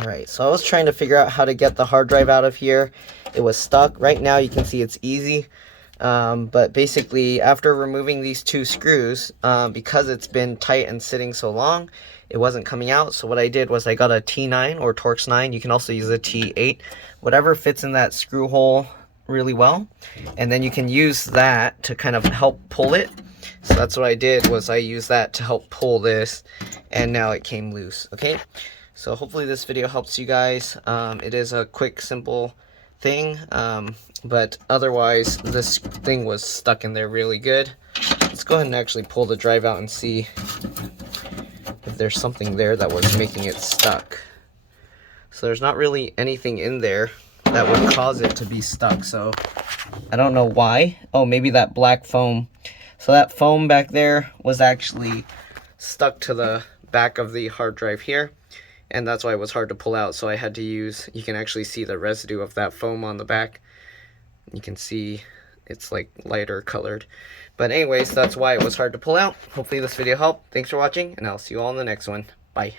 Alright, so I was trying to figure out how to get the hard drive out of here. It was stuck. Right now you can see it's easy. But basically, after removing these two screws, because it's been tight and sitting so long, it wasn't coming out. So what I did was I got a T9 or Torx 9. You can also use a T8. Whatever fits in that screw hole really well. And then you can use that to kind of help pull it. So that's what I did, was I used that to help pull this. And now it came loose, okay? So hopefully this video helps you guys. It is a quick, simple thing, but otherwise this thing was stuck in there really good. Let's go ahead and actually pull the drive out and see if there's something there that was making it stuck. So there's not really anything in there that would cause it to be stuck, so I don't know why. Oh, maybe that black foam. So that foam back there was actually stuck to the back of the hard drive here, and that's why it was hard to pull out. So I had to use, you can actually see the residue of that foam on the back. You can see it's like lighter colored. But anyways, that's why it was hard to pull out. Hopefully this video helped. Thanks for watching, and I'll see you all in the next one. Bye.